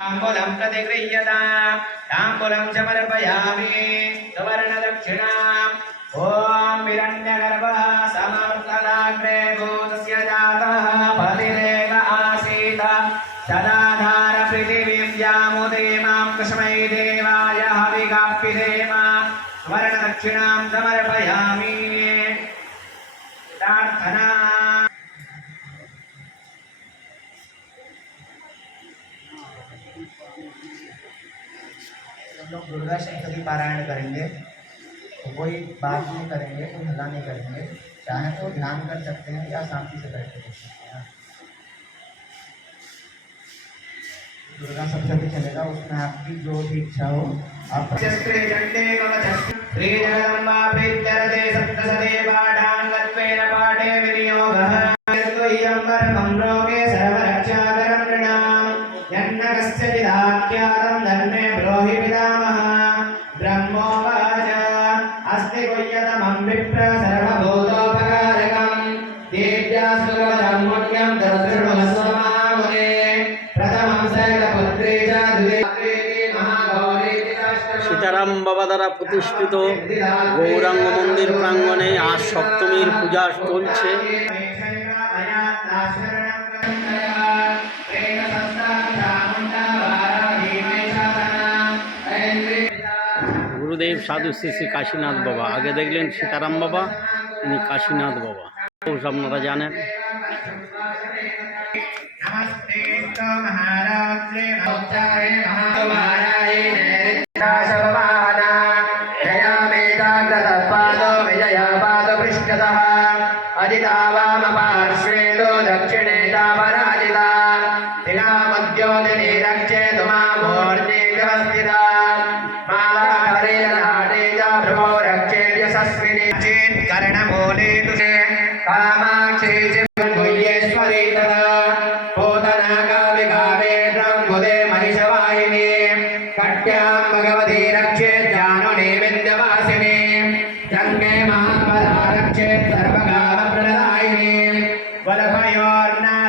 ताम्बूलं प्रतिगृह्यता ताम्बूलं समर्पयामि सुवर्णदक्षिणाम् ॐ हिरण्यगर्भः समर्थलाग्रे भूतस्य जातः पतिरेव आसीत् सदाधार पृथिवीं व्यामुदेमां कस्मै देवाय हविकाप्येम सुवर्णदक्षिणां समर्पयामि प्रार्थना। लोग दुर्गा सप्तशती पारायण करेंगे तो कोई बात नहीं करेंगे, कोई हल्ला नहीं करेंगे, चाहे तो ध्यान कर सकते हैं या शांति से बैठ कर सकते हैं। दुर्गा सप्तशती चलेगा, उसमें आपकी जो भी इच्छा हो आप श्री जगदम्बा प्रीत्यर्थे सप्तशती पाठान्वत्वेन पाठे विनियोगः यद्वय्यम्बरं लोके सर्वरक्षाकरं नृणां यन्न कस्यचिदाख्यातं धर्मे ब्रूहि पितामहः ब्रह्मोवाच अस्ति गुह्यतमं विप्र सर्वभूतोपकारकं देव्यास्तुवदं मुख्यं दर्शृणुस्व महामुने प्रथमं शैलपुत्री च द्वितीये महागौरी सीताराम बाबा द्वारा प्रतिष्ठित गौरांग मंदिर प्रांगणे आज सप्तमीर पूजा चलছে। गुरुदेव साधु श्री श्री काशीनाथ बाबा आगे देखलें सीताराम बाबा इन काशीनाथ बाबा अपनारा जानें। दक्षिणे पराजिता मध्योदिनी रक्षे तुमामूर्ति ग्रहस्थिता मालाहरे नाटे च प्रभो रक्षे यशस्विनी चेत् कर्णमूले तुषे कामाक्षी चिन्मुय्येश्वरी तदा पूतनागाविगावे ब्रह्मुदे महिषवाहिनी कट्यां भगवती रक्षे जानुनी विन्द्यवासिनी जङ्गे महाबला रक्षे सर्वकामप्रदायिनी वल्भयोर्ना